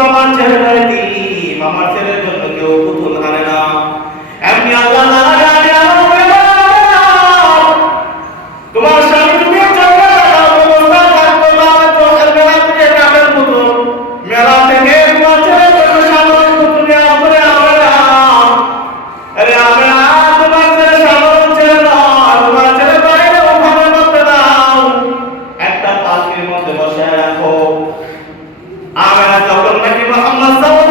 আমার ছেলেটা দিন আমার ছেলের জন্য কেউ পুতুল আনে না। এমনি আল্লাহ তোমার স্বামী তুমি মেলা তোমার ছেলের জন্য সাধারণ পুতুল একটা পাখির মধ্যে বসে আমরা যখন নাকি মোহাম্মদ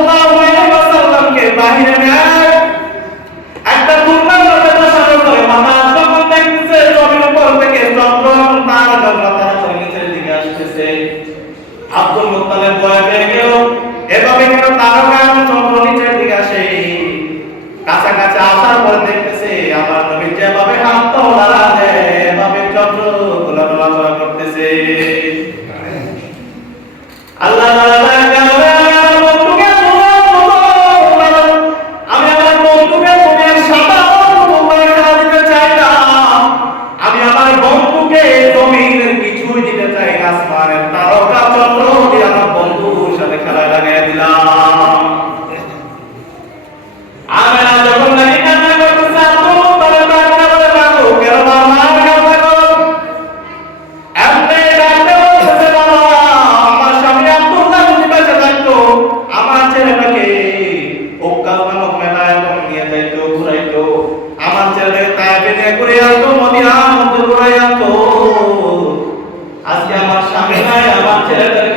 আজকে আমার স্বামী আমার ছেলেটাকে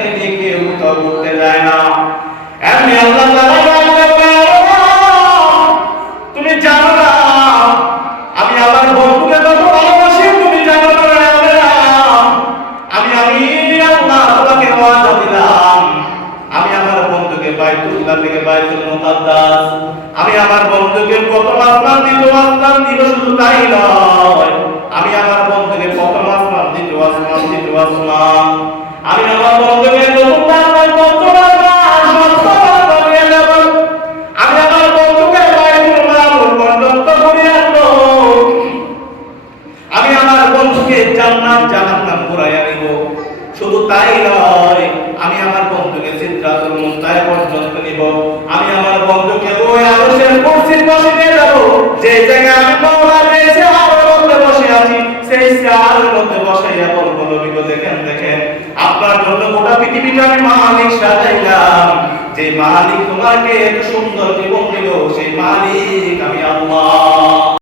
বাইতুল্লাহ থেকে বাইতুল মুকাদ্দাস। আমি আমার বন্ধুকে প্রথম আসমান দ্বিতীয় আসমান দিব শুধু তাই নয়। আমি আমার বন্ধুকে প্রথম আসমান দ্বিতীয় আসমান দ্বিতীয় আসমান। আমি আমার বন্ধুকে শুধু তাই নয়, আমি আমার বন্ধুকে সিদ্ধাতুল মুনতাহা আমি আমার বন্ধুকে নিয়ে যাব। যে জায়গায় আমি বসে আছি। সেই বসাইয়া দেখেন দেখেন, আপনার জন্য গোটা পৃথিবীটা আমি মালিক সাজাইলাম। যে মালিক তোমাকে এত সুন্দর জীবন দিল, সেই মালিক আমি আল্লাহ।